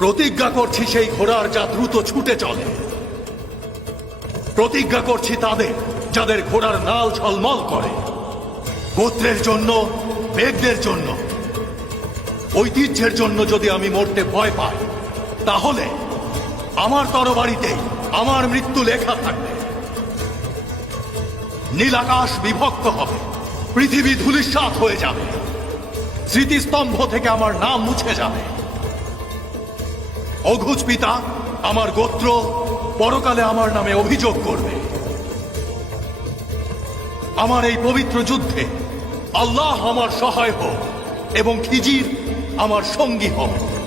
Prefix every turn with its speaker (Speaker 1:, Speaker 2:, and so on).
Speaker 1: প্রতিজ্ঞা করছি সেই ঘোড়ার যা দ্রুত ছুটে চলে। প্রতিজ্ঞা করছি তাদের, যাদের ঘোড়ার নাল ঝলমল করে। গোত্রের জন্য বেগদের জন্য, ঐতিহ্যের জন্য যদি আমি মরতে ভয় পাই, তাহলে আমার তরবারিতেই আমার মৃত্যু লেখা থাকবে। নীল আকাশ বিভক্ত হবে, পৃথিবী ধুলিস্বাত হয়ে যাবে, স্মৃতিস্তম্ভ থেকে আমার নাম মুছে যাবে। অঘুজ পিতা আমার গোত্র পরকালে আমার নামে অভিযোগ করবে। আমার এই পবিত্র যুদ্ধে আল্লাহ আমার সহায় হোক এবং খিজির আমার সঙ্গী হোক।